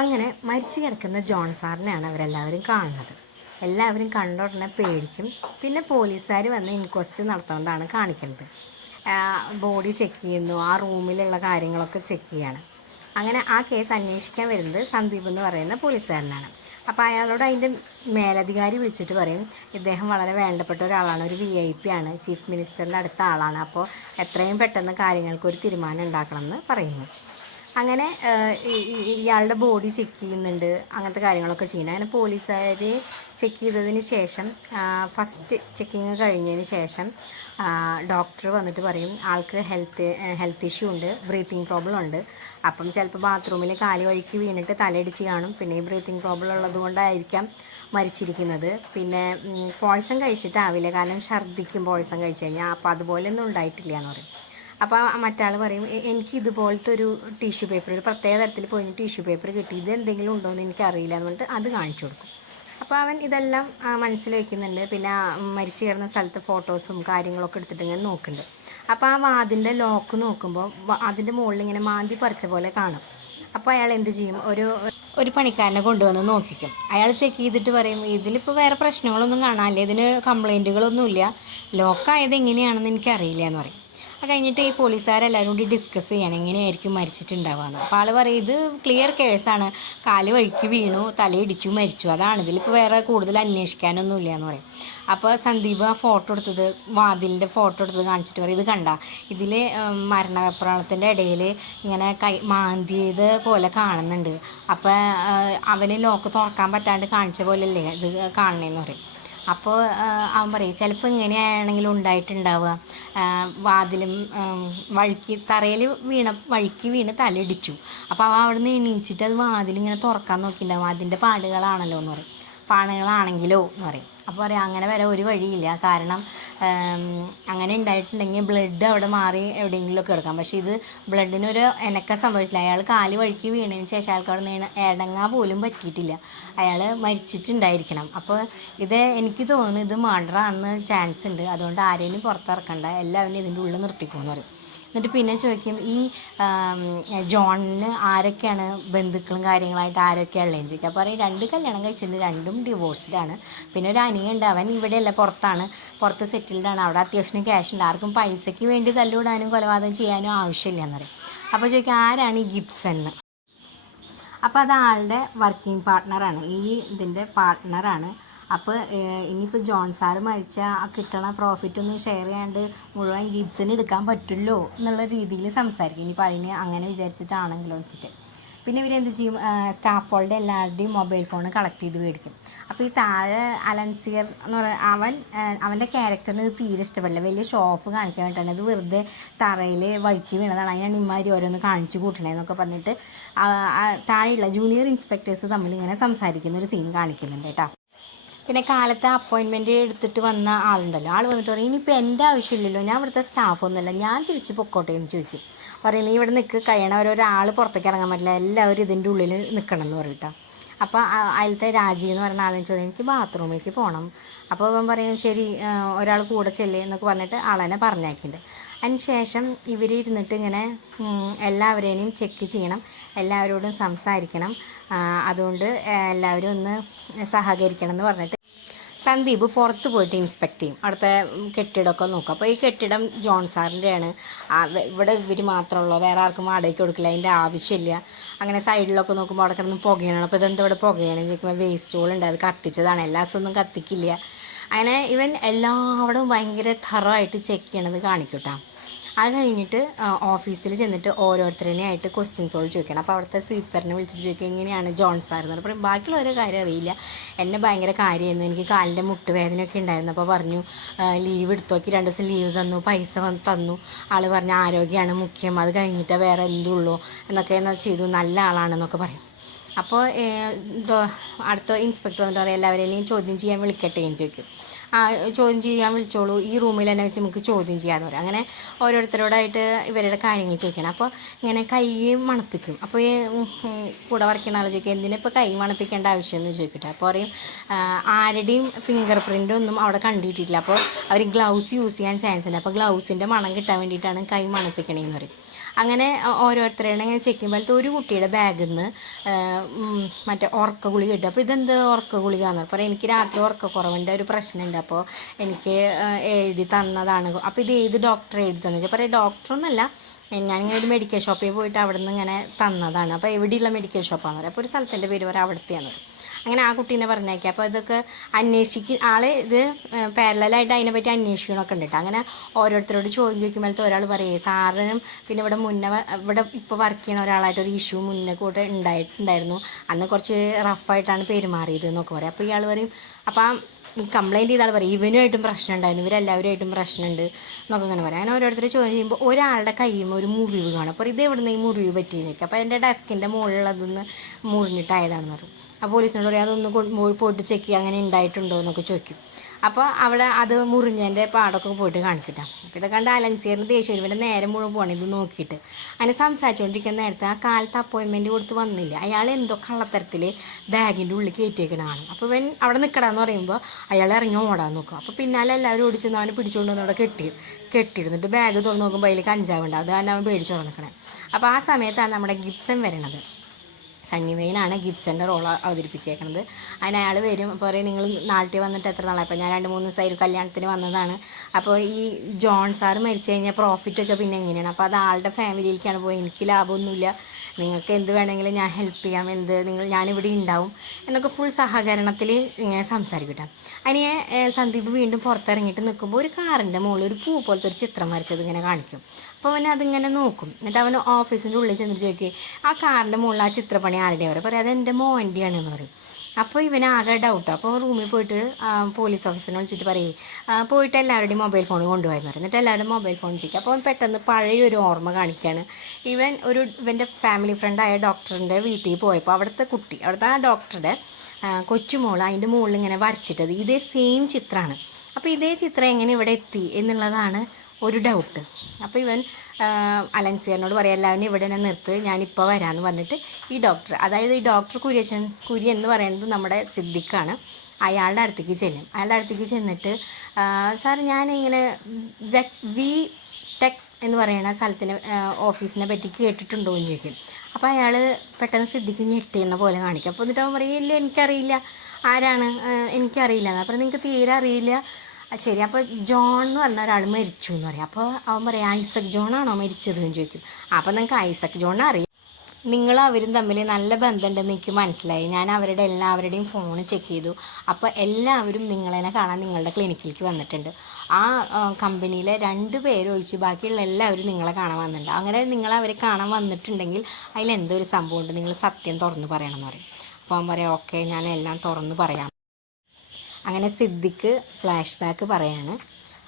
അങ്ങനെ മരിച്ചു കിടക്കുന്ന ജോൺ സാറിനെയാണ് അവരെല്ലാവരും കാണുന്നത്. എല്ലാവരും കണ്ട ഉടനെ പേടിക്കും. പിന്നെ പോലീസുകാർ വന്ന് ഇൻക്വസ്റ്റ് നടത്തുന്നതാണ് കാണിക്കുന്നത്. ബോഡി ചെക്ക് ചെയ്യുന്നു, ആ റൂമിലുള്ള കാര്യങ്ങളൊക്കെ ചെക്ക് ചെയ്യാണ്. അങ്ങനെ ആ കേസ് അന്വേഷിക്കാൻ വരുന്നത് സന്ദീപ് എന്ന് പറയുന്ന പോലീസുകാരനാണ്. അപ്പോൾ അയാളോട് അതിൻ്റെ മേലധികാരി വിളിച്ചിട്ട് പറയും, ഇദ്ദേഹം വളരെ വേണ്ടപ്പെട്ട ഒരാളാണ്, ഒരു VIP ആണ്, ചീഫ് മിനിസ്റ്ററിൻ്റെ അടുത്ത ആളാണ്, അപ്പോൾ എത്രയും പെട്ടെന്ന് കാര്യങ്ങൾക്കൊരു തീരുമാനം ഉണ്ടാക്കണം എന്ന് പറയുന്നു. അങ്ങനെ ഇയാളുടെ ബോഡി ചെക്ക് ചെയ്യുന്നുണ്ട്, അങ്ങനത്തെ കാര്യങ്ങളൊക്കെ ചെയ്യുന്നത്. അങ്ങനെ പോലീസുകാർ ചെക്ക് ചെയ്തതിന് ശേഷം ഫസ്റ്റ് ചെക്കിങ് കഴിഞ്ഞതിന് ശേഷം ഡോക്ടർ വന്നിട്ട് പറയും ആൾക്ക് ഹെൽത്ത് ഇഷ്യൂ ഉണ്ട്, ബ്രീത്തിങ് പ്രോബ്ലം ഉണ്ട്. അപ്പം ചിലപ്പോൾ ബാത്റൂമിൽ കാല് വഴിക്ക് വീണിട്ട് തലയിടിച്ച് കാണും. പിന്നെ ഈ ബ്രീത്തിങ് പ്രോബ്ലം ഉള്ളത് കൊണ്ടായിരിക്കാം മരിച്ചിരിക്കുന്നത്. പിന്നെ പോയ്സൺ കഴിച്ചിട്ടാവില്ല, കാരണം ഛർദ്ദിക്കും പോയ്സൺ കഴിച്ച് കഴിഞ്ഞാൽ. അപ്പോൾ അതുപോലെയൊന്നും ഉണ്ടായിട്ടില്ല എന്ന് പറയും. അപ്പോൾ മറ്റാൾ പറയും, എനിക്ക് ഇതുപോലത്തെ ഒരു ടിഷ്യൂ പേപ്പർ, ഒരു പ്രത്യേക തരത്തിൽ പോയി ടിഷ്യൂ പേപ്പർ കിട്ടി, ഇത് എന്തെങ്കിലും ഉണ്ടോ എന്ന് എനിക്കറിയില്ല എന്ന് പറഞ്ഞിട്ട് അത് കാണിച്ചു കൊടുക്കും. അപ്പോൾ അവൻ ഇതെല്ലാം മനസ്സിൽ വയ്ക്കുന്നുണ്ട്. പിന്നെ മരിച്ചു കിടന്ന സ്ഥലത്തെ ഫോട്ടോസും കാര്യങ്ങളൊക്കെ എടുത്തിട്ട് ഇങ്ങനെ നോക്കുന്നുണ്ട്. അപ്പോൾ ആ വാതിൻ്റെ ലോക്ക് നോക്കുമ്പോൾ അതിൻ്റെ മുകളിൽ ഇങ്ങനെ മാന്തി പറിച്ച പോലെ കാണും. അപ്പോൾ അയാൾ എന്ത് ചെയ്യും, ഒരു പണിക്കാരനെ കൊണ്ടുവന്ന് നോക്കിക്കും. അയാൾ ചെക്ക് ചെയ്തിട്ട് പറയും, ഇതിലിപ്പോൾ വേറെ പ്രശ്നങ്ങളൊന്നും കാണാനില്ല, ഇതിന് കംപ്ലൈൻറ്റുകളൊന്നുമില്ല, ലോക്കായത് എങ്ങനെയാണെന്ന് എനിക്കറിയില്ല എന്ന് പറയും. അത് കഴിഞ്ഞിട്ട് ഈ പോലീസുകാരെല്ലാവരും കൂടി ഡിസ്കസ് ചെയ്യണം എങ്ങനെയായിരിക്കും മരിച്ചിട്ടുണ്ടാവുകയെന്ന്. അപ്പോൾ ആൾ പറയും, ഇത് ക്ലിയർ കേസാണ്, കാല് വഴിക്ക് വീണു, തലയിടിച്ചു, മരിച്ചു, അതാണ്, ഇതിലിപ്പോൾ വേറെ കൂടുതൽ അന്വേഷിക്കാനൊന്നുമില്ല എന്ന് പറയും. അപ്പോൾ സന്ദീപ് ആ ഫോട്ടോ എടുത്തത്, വാതിലിൻ്റെ ഫോട്ടോ എടുത്തത് കാണിച്ചിട്ട് പറയും, ഇത് കണ്ട, ഇതിൽ മരണവെപ്രാളത്തിൻ്റെ ഇടയിൽ ഇങ്ങനെ മാന്തിയത് പോലെ കാണുന്നുണ്ട്, അപ്പോൾ അവന് ലോക്ക് തുറക്കാൻ പറ്റാണ്ട് കാണിച്ച പോലെയല്ലേ ഇത് കാണണേന്ന് പറയും. അപ്പോൾ അവൻ പറയും, ചിലപ്പോൾ ഇങ്ങനെയാണെങ്കിലും ഉണ്ടായിട്ടുണ്ടാവുക, വാതിലും തറയിൽ വഴിക്ക് വീണ് തലയിടിച്ചു, അപ്പോൾ അവൻ അവിടെ നിന്ന് എണീച്ചിട്ട് അത് വാതിലിങ്ങനെ തുറക്കാൻ നോക്കിയിട്ടുണ്ടാവും, അതിൻ്റെ പാടുകളാണല്ലോ എന്ന് പറയും. പാടുകളാണെങ്കിലോ എന്ന് പറയും. അപ്പോൾ പറയാം, അങ്ങനെ വരെ ഒരു വഴിയില്ല, കാരണം അങ്ങനെ ഉണ്ടായിട്ടുണ്ടെങ്കിൽ ബ്ലഡ് അവിടെ മാറി എവിടെയെങ്കിലുമൊക്കെ എടുക്കാം. പക്ഷേ ഇത് ബ്ലഡിനൊരു എനക്കം സംഭവിച്ചില്ല, അയാൾ കാല് വഴിക്ക് വീണതിന് ശേഷം അയാൾക്ക് അവിടെ നിന്ന് ഇടങ്ങാൻ പോലും പറ്റിയിട്ടില്ല, അയാൾ മരിച്ചിട്ടുണ്ടായിരിക്കണം. അപ്പോൾ ഇത് എനിക്ക് തോന്നുന്നു ഇത് മർഡർ ആണെന്ന് ചാൻസ് ഉണ്ട്, അതുകൊണ്ട് ആരെയും പുറത്തിറക്കണ്ട, എല്ലാവരും ഇതിൻ്റെ ഉള്ളിൽ നിർത്തിക്കുമെന്ന് പറയും. എന്നിട്ട് പിന്നെ ചോദിക്കും, ഈ ജോണിന് ആരൊക്കെയാണ് ബന്ധുക്കളും കാര്യങ്ങളായിട്ട് ആരൊക്കെയാണ് ഉള്ളതെന്ന് ചോദിക്കുക. അപ്പോൾ പറയും, 2 കല്യാണം കഴിച്ചിട്ടുണ്ട്, 2ഉം ഡിവോഴ്സ്ഡാണ്, പിന്നെ ഒരു അനിയുണ്ട്, അവൻ ഇവിടെയല്ല, പുറത്ത് സെറ്റിൽഡാണ്, അവിടെ അത്യാവശ്യം ക്യാഷ് ഉണ്ട്, ആർക്കും പൈസയ്ക്ക് വേണ്ടി തല്ലുവിടാനും കൊലപാതകം ചെയ്യാനും ആവശ്യമില്ല എന്ന് പറയും. അപ്പോൾ ചോദിക്കുക, ആരാണ് ഈ ഗിബ്സൺ എന്ന്. അപ്പോൾ അത് ആളുടെ വർക്കിംഗ് പാർട്ട്ണറാണ്, ഈ ഇതിൻ്റെ പാർട്ട്ണറാണ്. അപ്പോൾ ഇനിയിപ്പോൾ ജോൺ സാറ് മരിച്ചാൽ ആ കിട്ടണ പ്രോഫിറ്റൊന്നും ഷെയർ ചെയ്യാണ്ട് മുഴുവൻ ഗിബ്സന് എടുക്കാൻ പറ്റുമല്ലോ എന്നുള്ള രീതിയിൽ സംസാരിക്കും. ഇനിയിപ്പോൾ അതിന് അങ്ങനെ വിചാരിച്ചിട്ടാണെങ്കിലോ വെച്ചിട്ട് പിന്നെ ഇവരെന്ത് ചെയ്യും, സ്റ്റാഫുകളുടെ എല്ലാവരുടെയും മൊബൈൽ ഫോൺ കളക്ട് ചെയ്ത് മേടിക്കും. അപ്പോൾ ഈ താഴെ അലൻസിയർ എന്ന് പറയുന്നത് അവൻ്റെ ക്യാരക്ടറിന് ഇത് തീരെ ഇഷ്ടപ്പെടില്ല, വലിയ ഷോ ഓഫ് കാണിക്കാൻ വേണ്ടിയിട്ടാണ്, ഇത് വെറുതെ തറയിൽ വഴുക്കി വീണതാണ്, അതിനാണ് ഇമാതിരി ഓരോന്ന് കാണിച്ചു കൂട്ടണേന്നൊക്കെ പറഞ്ഞിട്ട് താഴെയുള്ള ജൂനിയർ ഇൻസ്പെക്ടേഴ്സ് തമ്മിൽ ഇങ്ങനെ സംസാരിക്കുന്ന ഒരു സീൻ കാണിക്കുന്നുണ്ട് കേട്ടോ. പിന്നെ കാലത്തെ അപ്പോയിൻമെൻറ്റ് എടുത്തിട്ട് വന്ന ആളുണ്ടല്ലോ, ആൾ വന്നിട്ട് പറയും, ഇനിയിപ്പോൾ എൻ്റെ ആവശ്യമില്ലല്ലോ, ഞാൻ ഇവിടുത്തെ സ്റ്റാഫൊന്നുമല്ല, ഞാൻ തിരിച്ച് പൊക്കോട്ടെ എന്ന് ചോദിക്കും. പറയും, നീ ഇവിടെ കഴിയണവരൊരാൾ പുറത്തേക്ക് ഇറങ്ങാൻ പറ്റില്ല, എല്ലാവരും ഇതിൻ്റെ ഉള്ളിൽ നിൽക്കണം എന്ന് പറയട്ടോ. അപ്പോൾ അതിലത്തെ രാജീവ് എന്ന് പറയുന്ന ആളെന്ന് ചോദിക്കും, എനിക്ക് ബാത്റൂമിലേക്ക് പോകണം. അപ്പോൾ അവൻ പറയും, ശരി ഒരാൾ കൂടെ ചെല്ലേ എന്നൊക്കെ പറഞ്ഞിട്ട് ആളെന്നെ പറഞ്ഞേക്കുന്നുണ്ട്. അതിന് ശേഷം ഇവർ ഇരുന്നിട്ട് ഇങ്ങനെ എല്ലാവരെയും ചെക്ക് ചെയ്യണം, എല്ലാവരോടും സംസാരിക്കണം, അതുകൊണ്ട് എല്ലാവരും ഒന്ന് സഹകരിക്കണം എന്ന് പറഞ്ഞിട്ട് സന്ദീപ് പുറത്ത് പോയിട്ട് ഇൻസ്പെക്ട് ചെയ്യും, അവിടുത്തെ കെട്ടിടമൊക്കെ നോക്കും. അപ്പോൾ ഈ കെട്ടിടം ജോൺ സാറിൻ്റെയാണ്, ഇവിടെ ഇവർ മാത്രമുള്ളൂ, വേറെ ആർക്കും വാടകയ്ക്ക് കൊടുക്കില്ല, അതിൻ്റെ ആവശ്യമില്ല. അങ്ങനെ സൈഡിലൊക്കെ നോക്കുമ്പോൾ അവിടെ കിടന്ന് പുകയാണ്. അപ്പോൾ ഇതെന്താ ഇവിടെ പുകയാണെന്ന് ചോദിക്കുമ്പോൾ വേസ്റ്റോളുണ്ട്, അത് കത്തിച്ചതാണ്, എല്ലാ ദിവസമൊന്നും കത്തിക്കില്ല. അങ്ങനെ ഇവൻ എല്ലാവരും ഭയങ്കര തറവായിട്ട് ചെക്ക് ചെയ്യണത് കാണിക്കൂട്ടാ. അത് കഴിഞ്ഞിട്ട് ഓഫീസിൽ ചെന്നിട്ട് ഓരോരുത്തരനെയായിട്ട് ക്വസ്റ്റ്യൻസുകൾ ചോദിക്കണം. അപ്പോൾ അവിടുത്തെ സ്വീപ്പറിനെ വിളിച്ചിട്ട് ചോദിക്കുക, എങ്ങനെയാണ് ജോൺ സാർ എന്ന് പറയും. ബാക്കിയുള്ള ഒരു കാര്യം അറിയില്ല, എന്നെ ഭയങ്കര കാര്യമായിരുന്നു, എനിക്ക് കാലിൻ്റെ മുട്ടുവേദനയൊക്കെ ഉണ്ടായിരുന്നു, അപ്പോൾ പറഞ്ഞു ലീവ് എടുത്തു നോക്കി, 2 ദിവസം ലീവ് തന്നു, പൈസ തന്നു, ആൾ പറഞ്ഞു ആരോഗ്യമാണ് മുഖ്യം, അത് കഴിഞ്ഞിട്ട് വേറെ എന്തുള്ളൂ എന്നൊക്കെ ചെയ്തു, നല്ല ആളാണെന്നൊക്കെ പറയും. അപ്പോൾ അടുത്ത ഇൻസ്പെക്ടർ വന്നിട്ട് പറയും, എല്ലാവരെയും ചോദ്യം ചെയ്യാൻ വിളിക്കട്ടെ എന്ന് ചോദിക്കും. ചോദ്യം ചെയ്യാൻ വിളിച്ചോളൂ, ഈ റൂമിൽ തന്നെ വെച്ച് നമുക്ക് ചോദ്യം ചെയ്യാമെന്ന് പറയും. അങ്ങനെ ഓരോരുത്തരോടായിട്ട് ഇവരുടെ കാര്യങ്ങൾ ചോദിക്കണം. അപ്പോൾ ഇങ്ങനെ കൈ മണപ്പിക്കും. അപ്പോൾ ഈ കൂടെ വരയ്ക്കുന്ന ആൾ ചോദിക്കും, എന്തിനിപ്പോൾ കൈ മണപ്പിക്കേണ്ട ആവശ്യമെന്ന് ചോദിക്കട്ടെ. അപ്പോൾ പറയും, ആരുടെയും ഫിംഗർ പ്രിൻ്റൊന്നും അവിടെ കണ്ടിട്ടില്ല, അപ്പോൾ അവർ ഗ്ലൗസ് യൂസ് ചെയ്യാൻ ചാൻസ് ഉണ്ട്, അപ്പോൾ ഗ്ലൗസിൻ്റെ മണം കിട്ടാൻ വേണ്ടിയിട്ടാണ് കൈ മണപ്പിക്കണേന്ന് പറയും. അങ്ങനെ ഓരോരുത്തരെയാണ് ഇങ്ങനെ ചെക്ക് ചെയ്യുമ്പോൾ ഒരു കുട്ടിയുടെ ബാഗിൽ നിന്ന് മറ്റേ ഉറക്ക ഗുളിക കിട്ടും. അപ്പോൾ ഇതെന്ത് ഉറക്ക ഗുളിക എന്ന് പറഞ്ഞാൽ എനിക്ക് രാത്രി ഉറക്കക്കുറവിൻ്റെ ഒരു പ്രശ്നമുണ്ട്, അപ്പോൾ എനിക്ക് എഴുതി തന്നതാണ്. അപ്പോൾ ഇത് ഏത് ഡോക്ടർ എഴുതി തന്നെ വെച്ചാൽ പറയാം, ഡോക്ടറൊന്നുമല്ല, ഞാനിങ്ങനെ ഒരു മെഡിക്കൽ ഷോപ്പിൽ പോയിട്ട് അവിടെ നിന്ന് ഇങ്ങനെ തന്നതാണ്. അപ്പോൾ എവിടെയുള്ള മെഡിക്കൽ ഷോപ്പാണെന്ന് പറയാം. അപ്പോൾ ഒരു സ്ഥലത്തിൻ്റെ പേര് പറയാം, അവിടുത്തെയാണ്. അങ്ങനെ ആ കുട്ടീനെ പറഞ്ഞേക്കാം. അപ്പോൾ ഇതൊക്കെ ആൾ ഇത് പാരലായിട്ട് അതിനെപ്പറ്റി അന്വേഷിക്കണമൊക്കെ ഉണ്ട് കേട്ടോ. അങ്ങനെ ഓരോരുത്തരോട് ചോദിക്കുമ്പോഴത്തെ ഒരാൾ പറയേ സാറിനും പിന്നെ ഇവിടെ ഇപ്പോൾ വർക്ക് ചെയ്യുന്ന ഒരാളായിട്ട് ഒരു ഇഷ്യൂ മുന്നേ കൂടെ ഉണ്ടായിട്ടുണ്ടായിരുന്നു, അന്ന് കുറച്ച് റഫായിട്ടാണ് പെരുമാറിയത് എന്നൊക്കെ പറയും. അപ്പോൾ ഇയാൾ പറയും, അപ്പം ഈ കംപ്ലയിൻറ്റ് ചെയ്ത ആൾ പറയും ഇവനുമായിട്ടും പ്രശ്നം ഉണ്ടായിരുന്നു, ഇവരെല്ലാവരുമായിട്ടും പ്രശ്നമുണ്ട് എന്നൊക്കെ ഇങ്ങനെ പറയാം. അങ്ങനെ ഓരോരുത്തർ ചോദിച്ചു കഴിയുമ്പോൾ ഒരാളുടെ കയ്യിൽ ഒരു മുറിവ് കാണും. അപ്പോൾ ഇത് എവിടെ നിന്ന് ഈ മുറിവ് പറ്റിയെന്ന് ചോദിക്കുക. അപ്പോൾ എൻ്റെ ഡെസ്കിൻ്റെ മുകളിലതൊന്ന് മുറിഞ്ഞിട്ടായതാണെന്ന് പറയും. അപ്പോൾ പോലീസിനോട് പറയും അതൊന്ന് പോയിട്ട് ചെക്ക് ചെയ്യുക, അങ്ങനെ ഉണ്ടായിട്ടുണ്ടോ എന്നൊക്കെ ചോദിക്കും. അപ്പോൾ അവിടെ അത് മുറിഞ്ഞതിൻ്റെ പാടൊക്കെ പോയിട്ട് കാണിക്കട്ടെ. അപ്പോൾ ഇതൊക്കെ കണ്ട് അലൻസിയറിന് ദേഷ്യം ഇവൻ്റെ നേരം മുഴുവൻ പോകണം ഇത് നോക്കിയിട്ട്. അങ്ങനെ സംസാരിച്ചുകൊണ്ടിരിക്കുന്ന നേരത്തെ ആ കാലത്ത് അപ്പോയിൻമെൻറ്റ് കൊടുത്ത് വന്നില്ല, അയാൾ എന്തോ കള്ളത്തരത്തിൽ ബാഗിൻ്റെ ഉള്ളിൽ കയറ്റിയേക്കണതാണ്. അപ്പോൾ ഇവൻ അവിടെ നിൽക്കണമെന്ന് പറയുമ്പോൾ അയാൾ ഇറങ്ങി ഓടാൻ നോക്കും. അപ്പോൾ പിന്നാലെ എല്ലാവരും ഓടിച്ചെന്ന് അവനെ പിടിച്ചുകൊണ്ട് വന്ന് അവിടെ കെട്ടിയിരുന്നിട്ട് ബാഗ് തുറന്ന് നോക്കുമ്പോൾ അതിൽ കഞ്ചാവുണ്ട്. അത് തന്നെ അവൻ പേടിച്ച് തുറന്നിക്കണേ. അപ്പോൾ ആ സമയത്താണ് നമ്മുടെ ഗിബ്സൺ വരണത്. സണ്ണി വെയിനാണ് ഗിബ്സൻ്റെ റോൾ അവതരിപ്പിച്ചേക്കുന്നത്. അതിന് അയാൾ വരും. അപ്പോൾ പറയും നിങ്ങൾ നാട്ടിൽ വന്നിട്ട് എത്ര നാളായി? അപ്പോൾ ഞാൻ 2-3 ദിവസമായി ഒരു കല്യാണത്തിന് വന്നതാണ്. അപ്പോൾ ഈ ജോൺ സാറ് മരിച്ചു കഴിഞ്ഞാൽ പ്രോഫിറ്റൊക്കെ പിന്നെ എങ്ങനെയാണ്? അപ്പോൾ അത് ആളുടെ ഫാമിലിയിലേക്കാണ് പോയി, എനിക്ക് ലാഭമൊന്നുമില്ല, നിങ്ങൾക്ക് എന്ത് വേണമെങ്കിലും ഞാൻ ഹെൽപ്പ് ചെയ്യാം, ഞാനിവിടെ ഉണ്ടാവും എന്നൊക്കെ ഫുൾ സഹകരണത്തിൽ ഇങ്ങനെ സംസാരിക്കട്ടെ. അതിന് സന്ദീപ് വീണ്ടും പുറത്തിറങ്ങിയിട്ട് നിൽക്കുമ്പോൾ ഒരു കാറിൻ്റെ മുകളിൽ ഒരു പൂ പോലത്തെ ഒരു ചിത്രം വരച്ചത് ഇങ്ങനെ കാണിക്കും. അപ്പോൾ അവൻ അതിങ്ങനെ നോക്കും. എന്നിട്ട് അവൻ ഓഫീസിൻ്റെ ഉള്ളിൽ ചെന്നിട്ട് ചോദിക്കുക ആ കാറിൻ്റെ മുകളിൽ ആ ചിത്രപ്പണി ആരുടെയാണ്? അവർ പറയും അതെൻ്റെ മോൻ്റെയാണെന്ന് പറയും. അപ്പോൾ ഇവനാകെ ഡൗട്ട്. അപ്പോൾ റൂമിൽ പോയിട്ട് പോലീസ് ഓഫീസിനെ വിളിച്ചിട്ട് പറയും പോയിട്ട് എല്ലാവരുടെയും മൊബൈൽ ഫോൺ കൊണ്ടുപോയെന്ന് പറയും. എന്നിട്ട് എല്ലാവരും മൊബൈൽ ഫോൺ ചെയ്യിക്കുക. അപ്പോൾ അവൻ പെട്ടെന്ന് പഴയൊരു ഓർമ്മ കാണിക്കുകയാണ്. ഇവൻ്റെ ഫാമിലി ഫ്രണ്ടായ ഡോക്ടറിൻ്റെ വീട്ടിൽ പോയപ്പോൾ അവിടുത്തെ ആ ഡോക്ടറുടെ കൊച്ചുമോൾ അതിൻ്റെ മുകളിൽ ഇങ്ങനെ വരച്ചിട്ടത് ഇതേ സെയിം ചിത്രമാണ്. അപ്പോൾ ഇതേ ചിത്രം എങ്ങനെ ഇവിടെ എത്തി എന്നുള്ളതാണ് ഒരു ഡൗട്ട്. അപ്പോൾ ഇവൻ അലൻസിയറിനോട് പറയാം എല്ലാവരും ഇവിടെ തന്നെ നിർത്ത്, ഞാനിപ്പോൾ വരാമെന്ന് പറഞ്ഞിട്ട് ഈ ഡോക്ടർ കുര്യൻ എന്ന് പറയുന്നത് നമ്മുടെ സിദ്ദിഖാണ്. അയാളുടെ അടുത്തേക്ക് ചെല്ലും. അയാളുടെ അടുത്തേക്ക് ചെന്നിട്ട് സാർ ഞാനിങ്ങനെ വി ടെക് എന്ന് പറയുന്ന സ്ഥലത്തിന് ഓഫീസിനെ പറ്റി കേട്ടിട്ടുണ്ടോ എന്ന് ചോദിക്കും. അപ്പോൾ അയാൾ പെട്ടെന്ന് സിദ്ദിഖ് ഞെട്ടിയെന്ന പോലെ കാണിക്കും. അപ്പോൾ എന്നിട്ട് അവൻ പറയും ഇല്ല എനിക്കറിയില്ല, ആരാണ്, എനിക്കറിയില്ല. അപ്പോൾ നിങ്ങൾക്ക് തീരെ അറിയില്ല, ശരി. അപ്പോൾ ജോൺ എന്ന് പറഞ്ഞ ഒരാൾ മരിച്ചു എന്ന് പറയും. അപ്പോൾ അവൻ പറയും ഐസക് ജോണാണോ മരിച്ചതെന്ന് ചോദിക്കും. അപ്പോൾ നിങ്ങൾക്ക് ഐസക് ജോൺ അറിയാം, അവരും തമ്മിൽ നല്ല ബന്ധമുണ്ടെന്ന് എനിക്ക് മനസ്സിലായി. ഞാൻ എല്ലാവരുടെയും ഫോൺ ചെക്ക് ചെയ്തു. അപ്പോൾ എല്ലാവരും നിങ്ങളെന്നെ കാണാൻ നിങ്ങളുടെ ക്ലിനിക്കിലേക്ക് വന്നിട്ടുണ്ട്. ആ കമ്പനിയിലെ 2 പേരൊഴിച്ച് ബാക്കിയുള്ള എല്ലാവരും നിങ്ങളെ കാണാൻ വന്നിട്ടുണ്ട്. അങ്ങനെ അവരെ കാണാൻ വന്നിട്ടുണ്ടെങ്കിൽ അതിലെന്തോ ഒരു സംഭവമുണ്ട്, നിങ്ങൾ സത്യം തുറന്ന് പറയണമെന്ന് പറയും. അപ്പോൾ അവൻ പറയാം ഓക്കെ ഞാൻ എല്ലാം തുറന്ന് പറയാം. അങ്ങനെ സിദ്ദിഖ് ഫ്ലാഷ് ബാക്ക് പറയാണ്.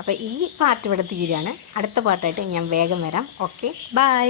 അപ്പോൾ ഈ പാർട്ട് ഇവിടെ തീരുകയാണ്. അടുത്ത പാർട്ടായിട്ട് ഞാൻ വേഗം വരാം. Okay bye.